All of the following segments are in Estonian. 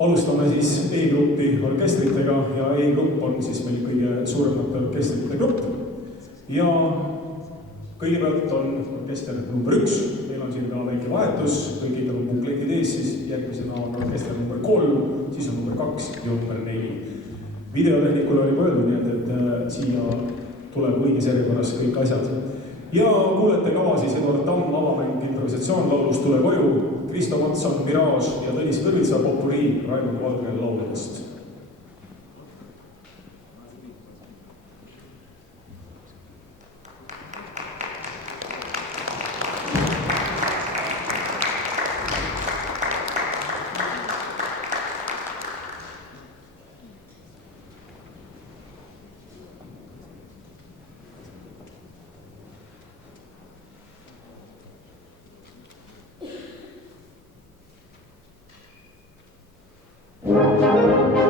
Alustame siis E-gruppi orkestritega ja E-grupp on siis meil kõige suuremate orkestrite grupp. Ja kõigepealt on orkester number 1, meil on siin ka väike vahetus, kõigil on bukletid ees, siis järgmisena on orkester number 3, siis on number 2 ja number 4. Videotehnikul oli mõeldud, nii et siia tuleb õiges järjekorras kõik asjad. Ja kuulete ka siis Eduard Tamm avamäng improvisatsioonlaulust Tule koju, Kristo Matson, Mirage ja Tõnis Kõrvitsa popuri Raimond Valgre lauludest. Thank you.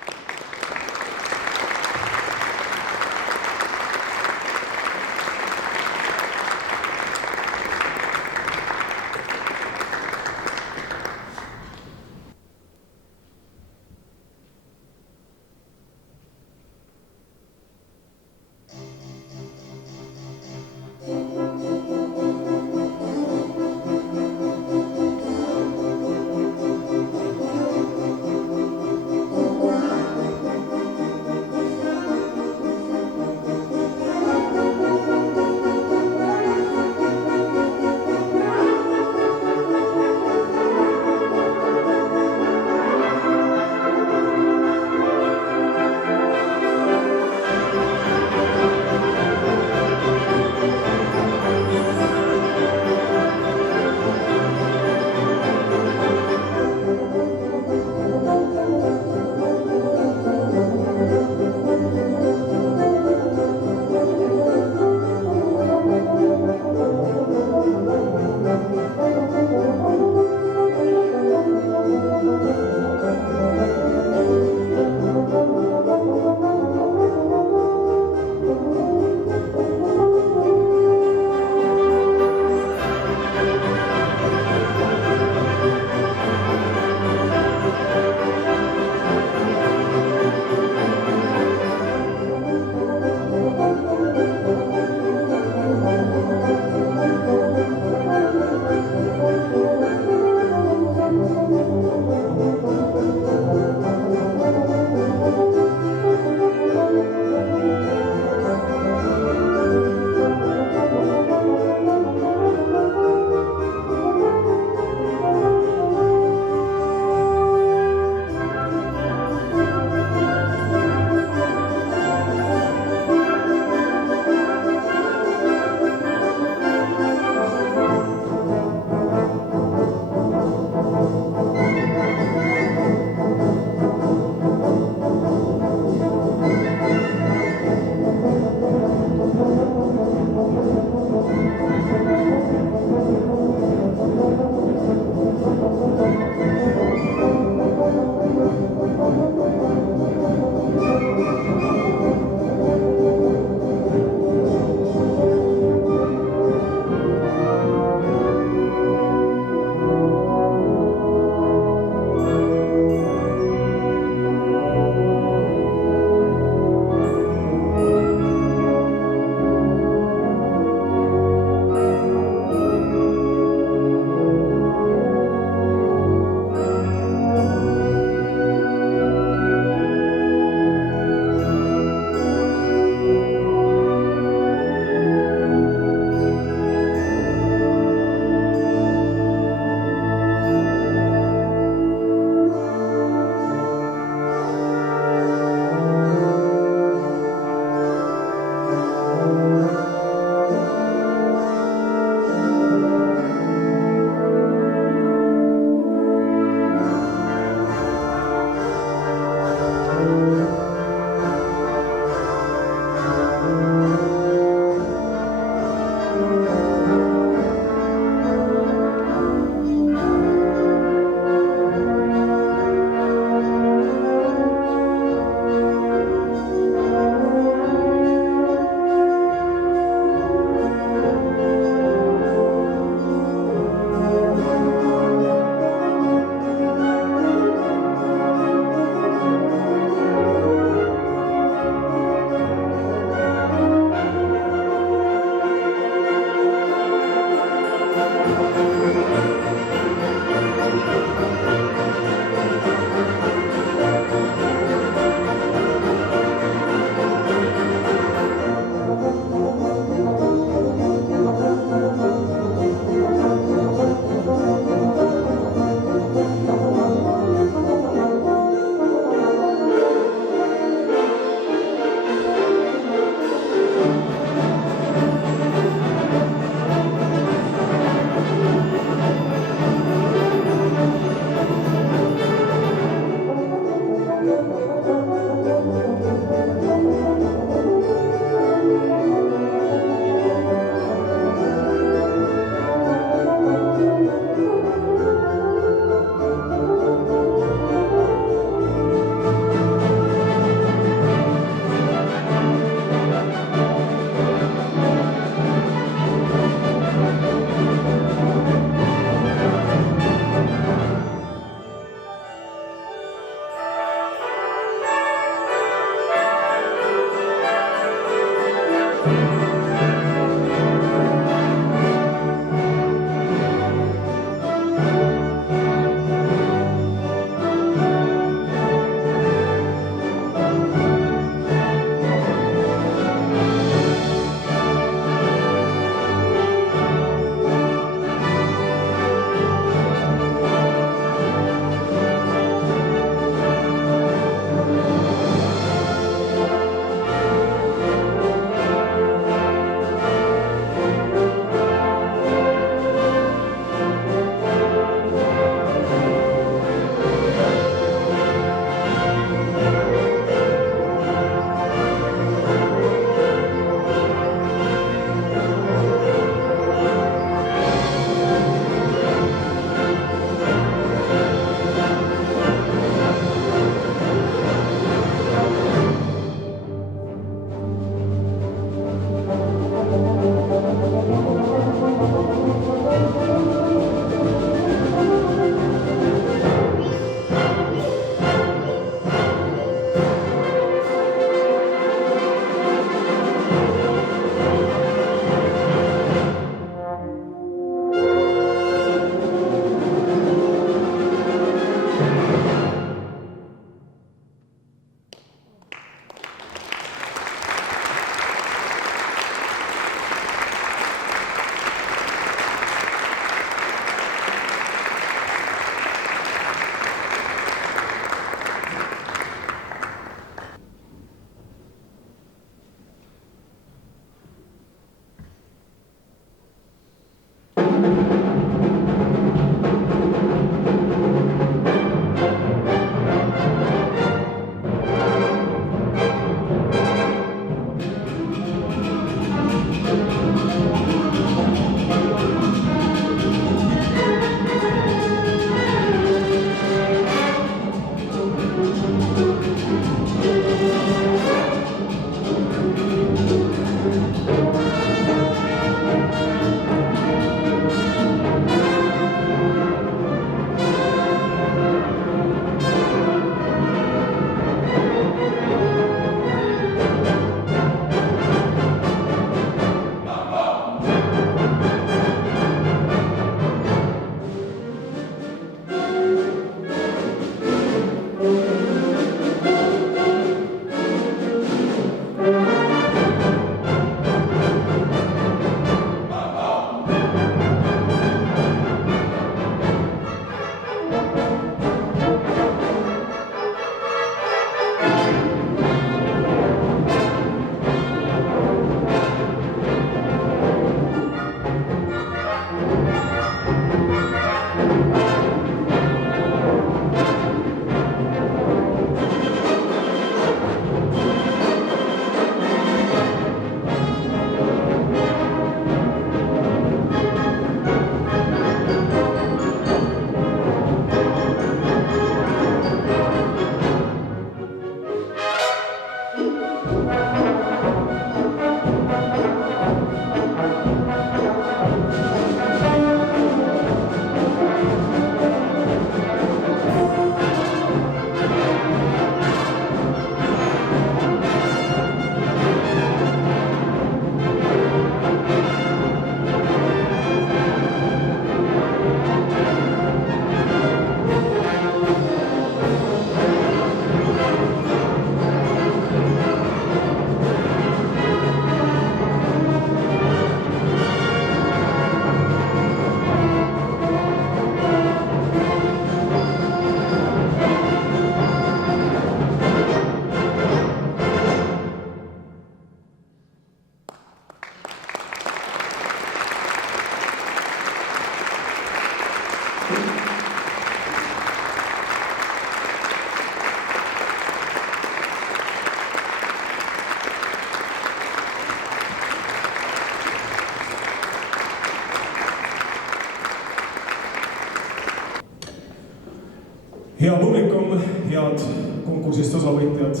Hea publikum, head konkursist osavõtjad,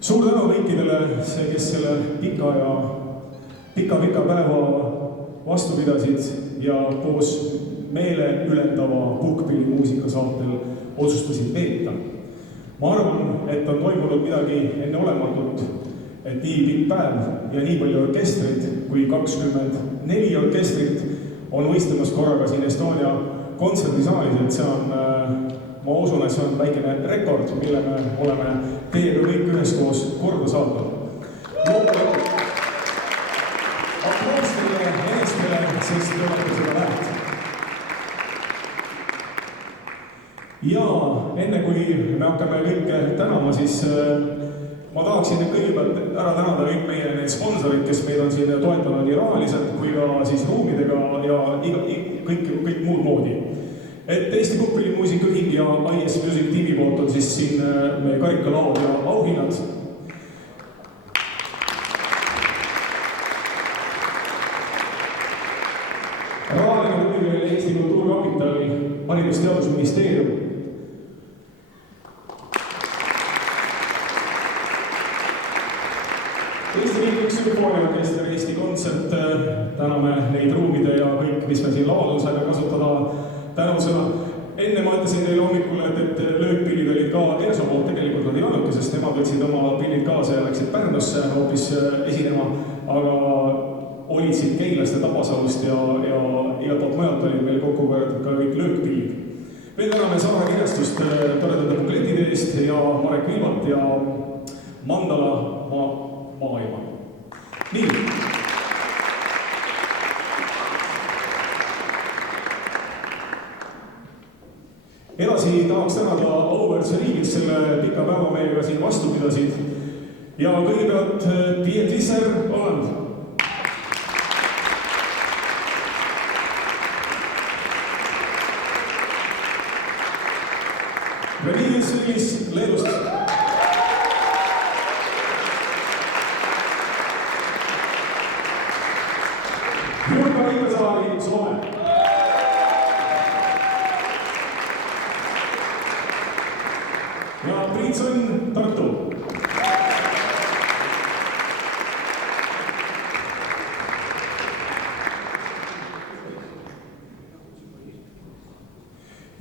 suur tänu kõikidele, kes selle pika päeva vastu pidasid ja koos meele ülendava puhkpillimuusikasaatel otsustasid veeta. Ma arvan, et on toimunud midagi enneolematut, et nii pikk päev ja nii palju orkestreid kui 24 orkestrit on võistlemas korraga siin Estonia kontserdisaalis, et see on, ma usun, et see on väikene rekord, mille me oleme teiega kõik üheskoos korda saatnud. Aplaus teile enestele, sest te olete seda väärt. Ja enne kui me hakkame kõike tänama, siis ma tahaksin kõigepealt ära tänada kõik meie need sponsorid, kes meid on siin toetanud nii rahaliselt kui ka siis ruumidega ja kõik muud moodi. Et Eesti Puhkpillimuusika Ühing ja IS Music Tiimi poolt on siis siin meie karikalaod ja auhinnad. Rahaline huvi Eesti Kultuurkapital, Haridus- ja Teadusministeerium. Eesti Riiklik Sümfooniaorkester, Eesti Kontsert, täname neid ruumide ja kõik, mis me siin laval saime kasutada tänusõna. Enne ma ütlesin teile hommikul, et löökpillid olid ka ERSO poolt, tegelikult nad ei olnudki, sest nemad võtsid oma pillid kaasa ja läksid Pärnusse hoopis esinema, aga olid siit Keilaste, Tabasalust ja igalt poolt mujalt olid meil kokku võetud ka kõik löökpillid. Veel täname Saare kirjastust toredate bukletide eest ja Marek Vilvat ja Mandala maailma. Nii. Edasi tahaks tänada auväärse riigid selle pika päeva meiega siin vastu pidasid. Ja kõigepealt Piet Visser, Holland. Remigijus Sõlis, Leedust. Jurka Riipesaari, Soome. Ja Priit Sõnn, Tartu.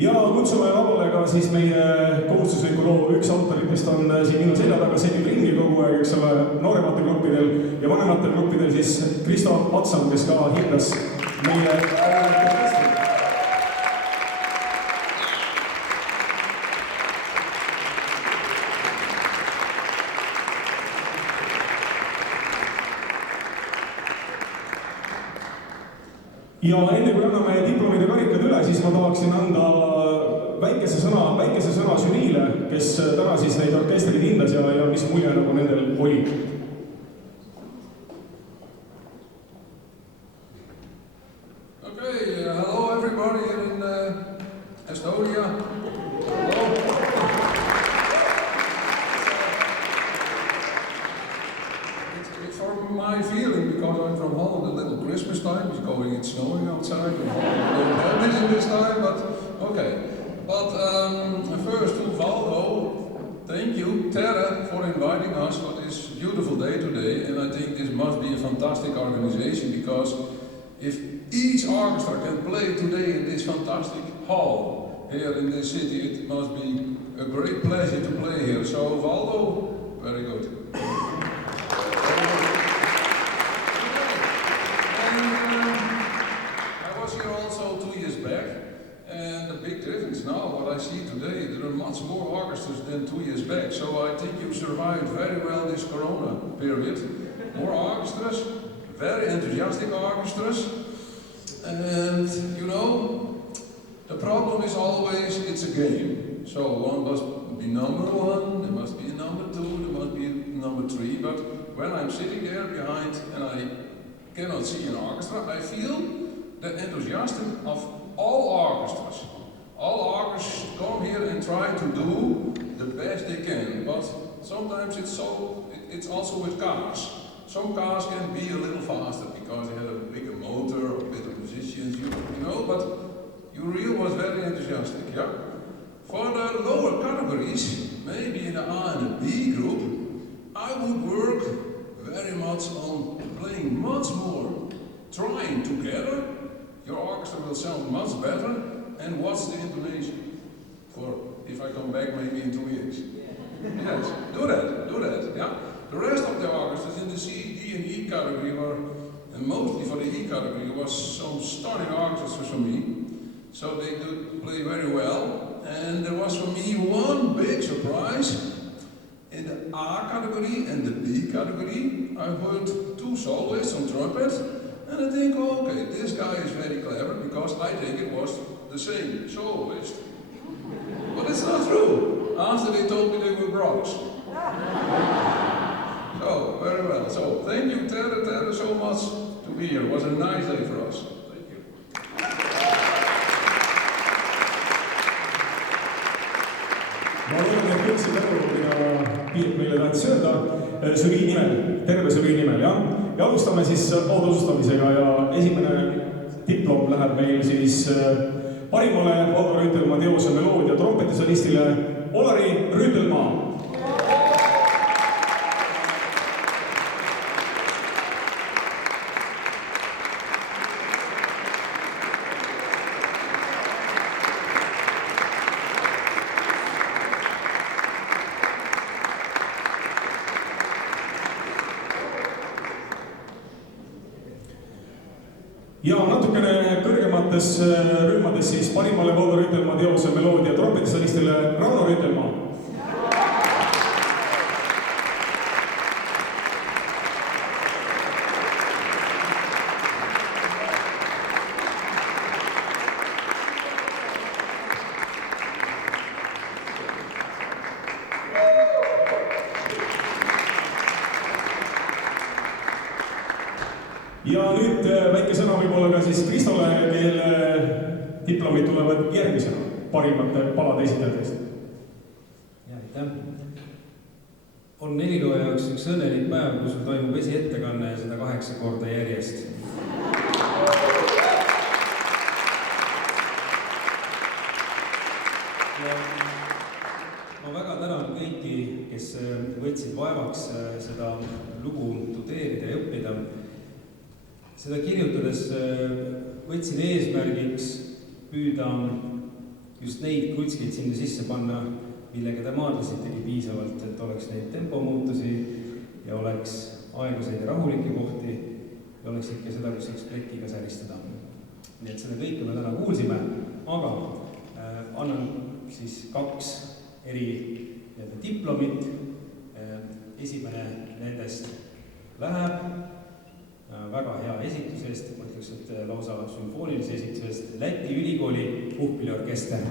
Ja kutsume lavale ka siis meie kohustusliku loo üks autoritest on siin minu selja taga selline ringi kogu aeg, eks ole, noorematel gruppidel ja vanematel gruppidel siis Kristo Atsam, kes ka hindas meie orkestri. Ja enne kui anname diplomide karikad üle, siis ma tahaksin anda väikese sõna žüriile, kes täna siis neid orkestrid hindas ja mis mulje nagu nendel oli. Okay, hello everybody in Estonia. Hello. It's from my feeling, because I'm from Holland, a little Christmas time is going, it's snowing outside. We don't have this in this time, but okay. But first to Valdo, thank you, Terra, for inviting us for this beautiful day today. And I think this must be a fantastic organization, because if each orchestra can play today in this fantastic hall here in this city, it must be a great pleasure to play here. So Valdo, very good. Now, what I see today, there are much more orchestras than 2 years back. So I think you survived very well this Corona period. More orchestras, very enthusiastic orchestras. And, you know, the problem is always it's a game. So one must be number one, there must be a number two, there must be a number three. But when I'm sitting there behind and I cannot see an orchestra, I feel the enthusiasm of all orchestras. All orchestras come here and try to do the best they can, but sometimes it's also with cars. Some cars can be a little faster because they had a bigger motor or better musicians, you know, but Uriel was very enthusiastic, yeah? For the categories, maybe in the A and the B group, I would work very much on playing much more, trying together. Your orchestra will sound much better, and what's the intonation for if I come back maybe in 2 years? Yes, do that, yeah. The rest of the orchestras in the C, D, and E category were, and mostly for the E category, was some stunning orchestras for me. So they did play very well, and there was for me one big surprise. In the A category and the B category, I heard 2 soloists on trumpet, and I think, oh, okay, this guy is very clever, because I think it was the same soloist. But it's not true. After they told me they were brothers. So, very well. So, thank you, Tere, so much to be here. It was a nice day for us. Thank you. Ma loodan, et kõik siin tänu, mida Piip meile tahtis öelda, žürii nimel, terve žürii nimel, jah. Ja alustame siis autasustamisega ja esimene diplom läheb meil siis parimale Valdo Rüütelmaa teose meloodia trompetisolistile Olari Rüütelmaa. Ja natukene kõrgemates rühmades siis parimale Valdo Rüütelmaa teose meloodia trompetisolistile Rauno Rüütelmaa. Ja nüüd väike sõna võib-olla ka siis Kristole, kelle diplomid tulevad järgmisena parimate palade esitajatest. Ja, aitäh. On helilooja jaoks üks õnnelik päev, kus toimub esiettekanne ja seda 8 korda järjest. Ja ma väga tänan kõiki, kes võtsid vaevaks seda lugu tudeerida ja õppida. Seda kirjutades võtsin eesmärgiks püüda just neid krutskeid sinna sisse panna, millega te maadlesitegi piisavalt, et oleks neid tempomuutusi ja oleks aeglaseid ja rahulikke kohti ja oleks ikka seda, kus üks plekiga säristada. Nii et seda kõike me täna kuulsime, aga annan siis 2 eri diplomit. Esimene nendest läheb väga hea esitusest, ma ütleks, et lausa sümfoonilise esitusest Läti ülikooli puhkpilliorkester.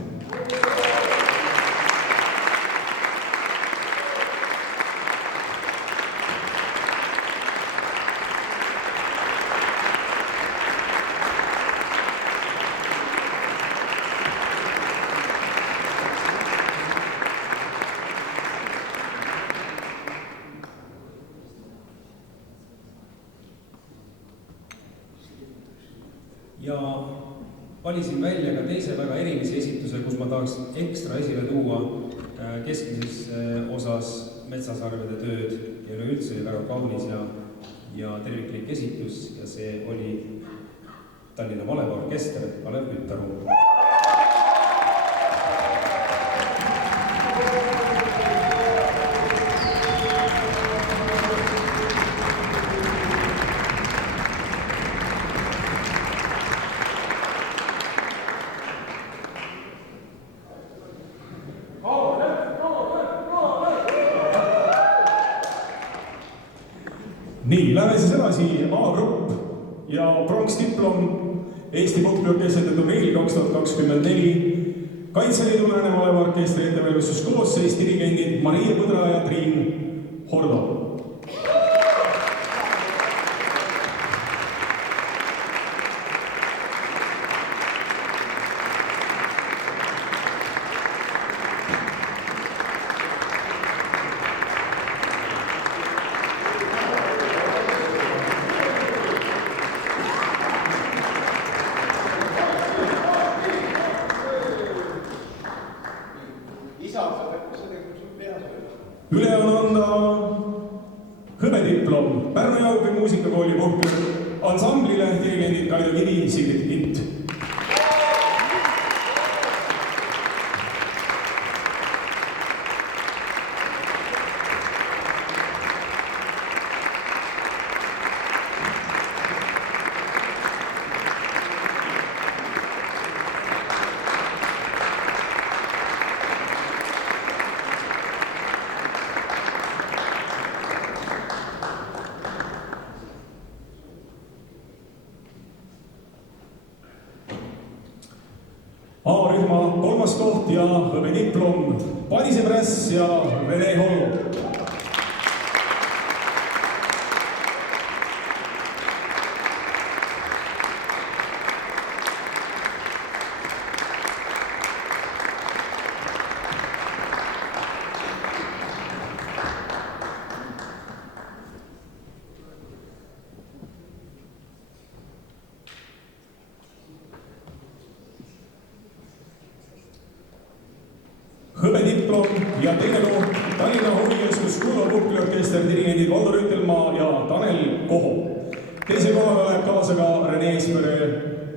Ja valisin välja ka teise väga erilise esituse, kus ma tahaks ekstra esile tuua keskmises osas Metsasarvede tööd ja üleüldse oli väga kaunis ja terviklik esitus ja see oli Tallinna Malevaorkester Kalev Küttaru. Nii, lähme siis edasi A-grupp ja pronksdiplom Eesti puhkpilliorkestrite turniiril 2024. Kaitseliidu Lääne-Maleva orkestri ettevalmistus koosseis dirigendid Marie Põdra ja Triin Hordo. Isa, sa üle on anda hõbediplom Pärnu Jaupi muusikakooli puhkul ansamblile dirigendid Kaido Kivi, Sigrid Kitt. A-rühma kolmas koht ja hõbediplom Padise Press ja Rene Hollo. Hõbediplom ja teine koht Tallinna Huvikeskus Kulo puhkliorkester dirigendid Valdo Rüütelmaa ja Tanel Koho. Teise kohale läheb kaasa ka Rene Eespere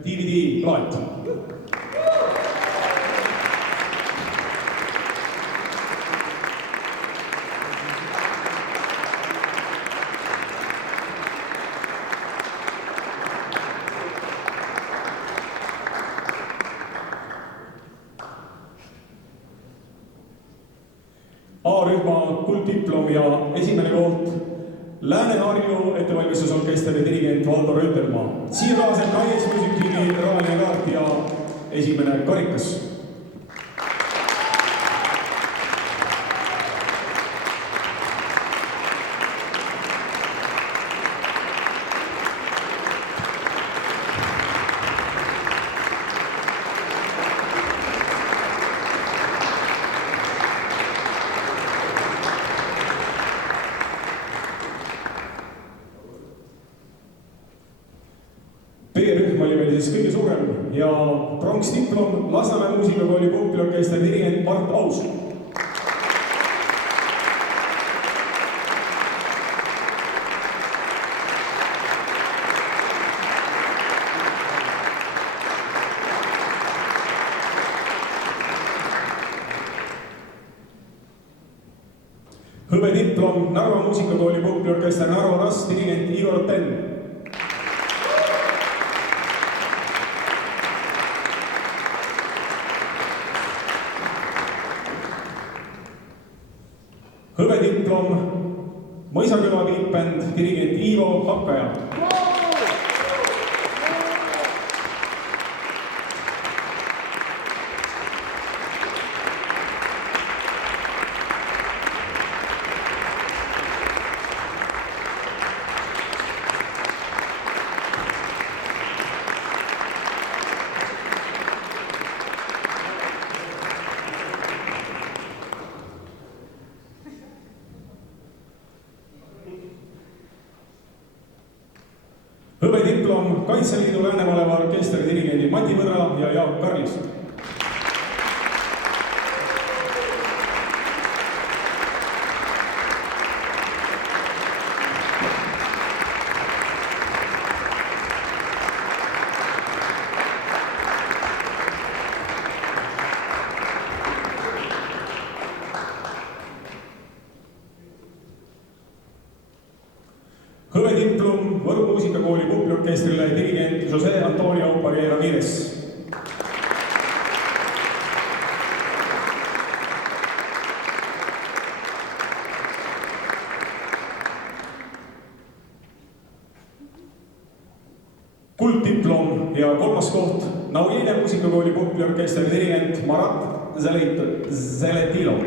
DVD-plaat. A-rühma kulddiplom ja esimene koht Lääne-Harju ettevalmistusorkester ja dirigent Valdo Rüütelmaa. Siia kaasab Kaies Musikliini rahaline kaart ja esimene karikas. B-rühm oli meil siis kõige suurem ja pronksdiplom Lasnamäe muusikakooli puhkliorkester dirigent Mart Aus. Hõbediplom Narva muusikakooli puhkliorkester Narva Rass dirigent Igor Ten. Hõbediplom Mõisaküla Big-bänd dirigent Ivo Hakkaja. Hõbediplom Kaitseliidu Läänemaleva orkestri dirigendi Mati Võra ja Jaak Karlis. Hõbediplom Võru muusikakooli puhkliorkestrile dirigent Jose Antonio Parera Mires. Kulddiplom ja kolmas koht Naujeene muusikakooli puhkliorkestri dirigent Marat Zeletilo.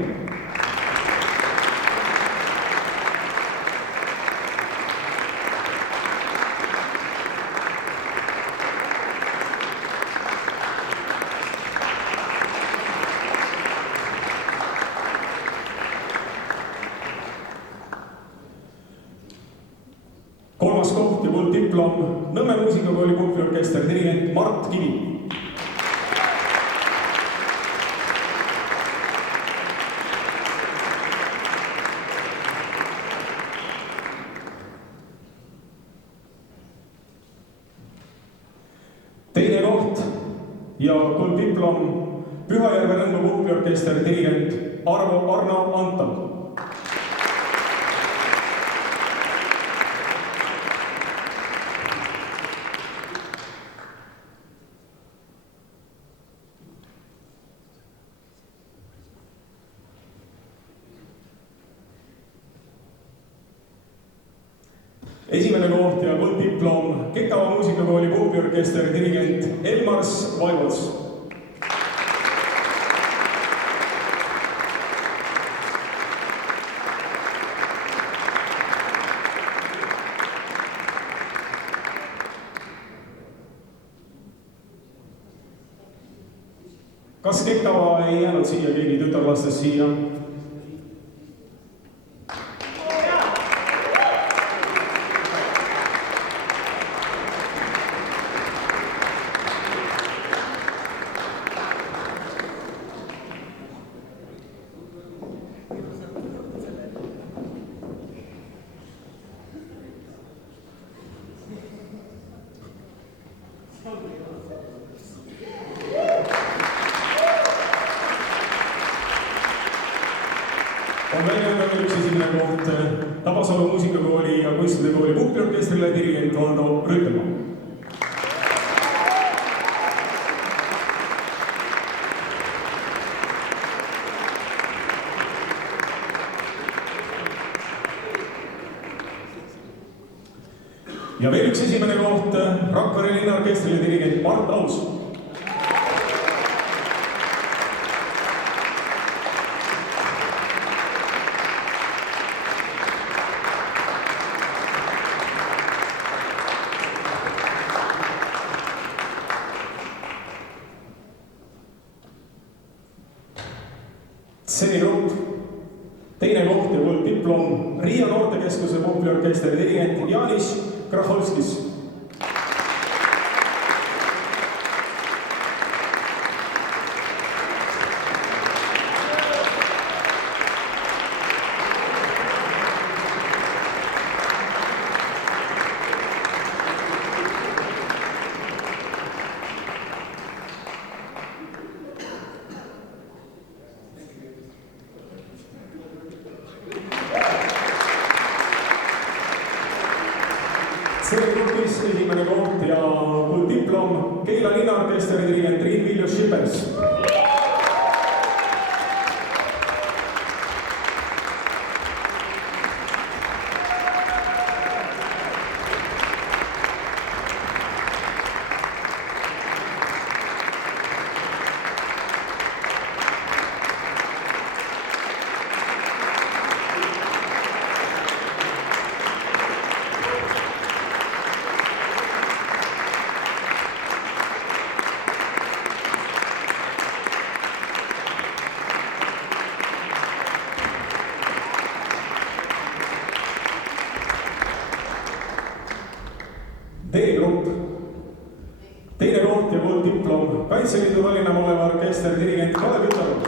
Kolmas koht ja kulddiplom Nõmme muusikakooli puhkliorkester dirigent Mart Kivi. kulddiplom Pühajärve Nõmme Puhkpilliorkester, dirigent Arno Anton. Esimene koht ja kulddiplom Kekava muusikakooli puhkpilliorkester, dirigent Elmars Vaivals. Kas Kekava ei jäänud siia, keegi tütarlastest siia? On välja üks esimene koht Tabasalu muusikakooli ja kunstitekooli puhkpilliorkestrile, dirigent Valdo Rüütelmaa. Ja veel üks esimene koht Rakvere linnaorkestrile, dirigent Mart Aus. C-grupp, teine koht ja kulddiplom Riia noortekeskuse puhkpilliorkester, dirigent Janis Krahholskis. C-grupis esimene koht ja kulddiplom Keila linnaorkesteri, dirigent Triin Viljus Šippers. D-grupp, teine koht ja kulddiplom Kaitseliidu Tallinna maleva orkester, dirigent Kalev Ütaru.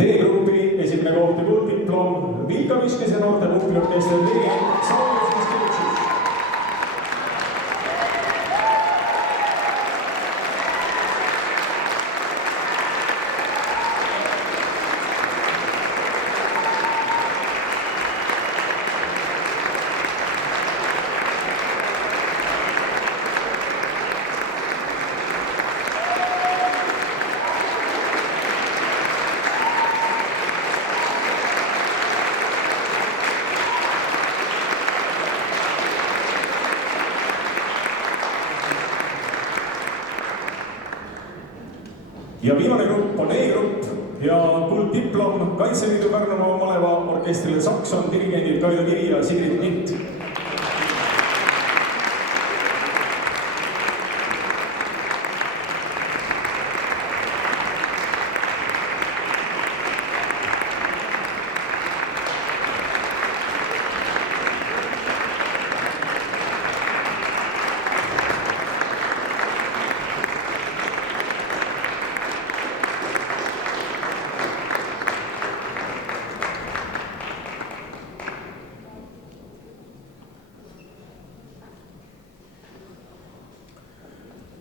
D-grupi esimene koht ja kulddiplom Vilkaviskese noorte puhkpilliorkester, dirigent Saulius Kiskevitšus. Ja viimane grupp on E-grupp ja kulddiplom Kaitseliidu Pärnumaa maleva orkestrile Sakson, dirigendid Kaido Kivi ja Sigrid Mint.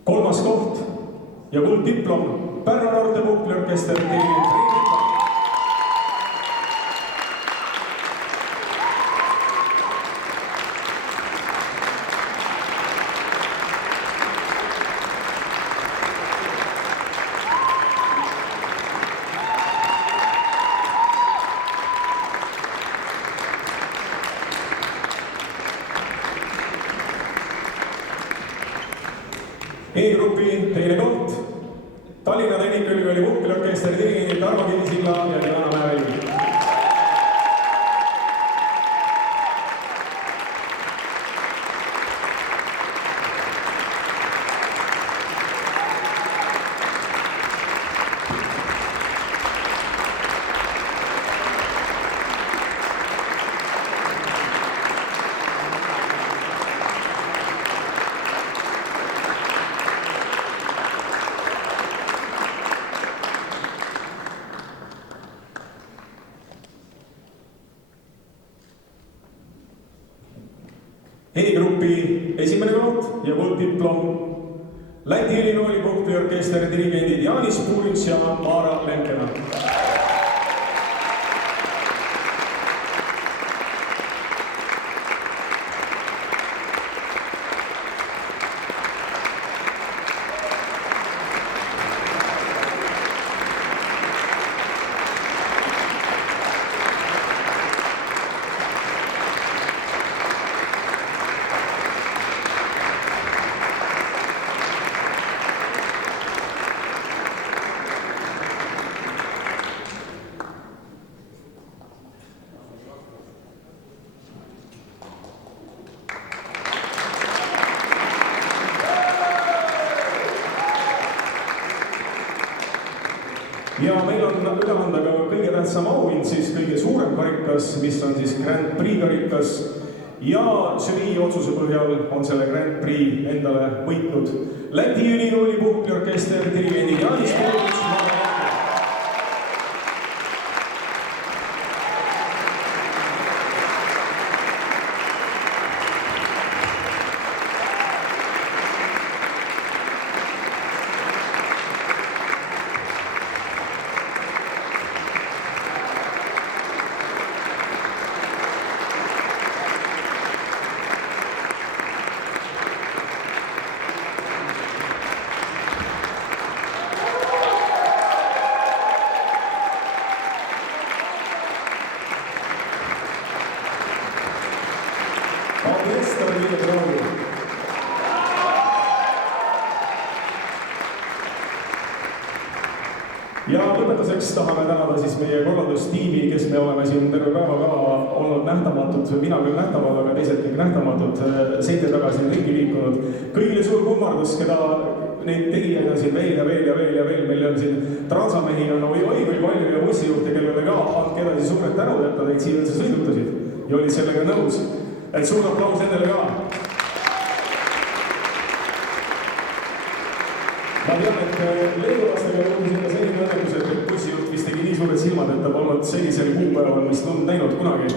3. koht ja kulddiplom Pärnu noorte puhkliorkester dirigent Rein Hendla. E-grupi teine koht Tallinna Tehnikaülikooli puhkliorkestri dirigendid Tarmo Kivisilla ja Diana Mäeväli. E-grupi esimene koht ja kulddiplom Läti ülikooli puhkliorkestri dirigendid Jaanis Puurits ja Maara Lenkena. Ja meil on üle anda ka kõige tähtsam auhind, siis kõige suurem karikas, mis on siis Grand Prix karikas ja žürii otsuse põhjal on selle Grand Prix endale võitnud Läti ülikooli puhkliorkester dirigendi Jaanis Puurits. Ja lõpetuseks tahame tänada siis meie korraldustiimi, kes me oleme siin terve päeva ka olnud nähtamatud, mina küll nähtamal, aga teised kõik nähtamatud, seinte taga siin ringi liikunud. Kõigile suur kummardus, keda neid tegijaid on siin veel ja veel ja veel ja veel. Meil on siin transamehi on oi kui palju ja bussijuhte, kellele ka andke edasi suured tänud, et nad siia üldse sõidutasid ja olid sellega nõus. Et suur aplaus nendele ka. Ma tean, et leedulastega lugusin ka selline õnnetus, et bussijuht vist tegi nii suured silmad, et ta polnud sellisel kuupäeval vist lund näinud kunagi.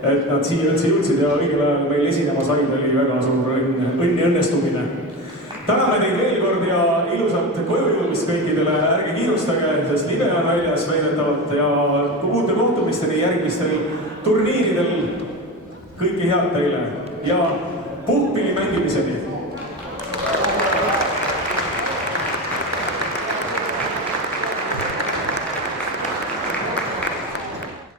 Et nad siia üldse jõudsid ja õigel ajal meil esinema said, oli väga suur õnn ja õnnestumine. Täname teid veel kord ja ilusat koju jõudmist kõikidele, ärge kiirustage, sest live on väljas väidetavalt ja uute kohtumisteni järgmistel turniiridel kõike head teile ja puhkpilli mängimiseni.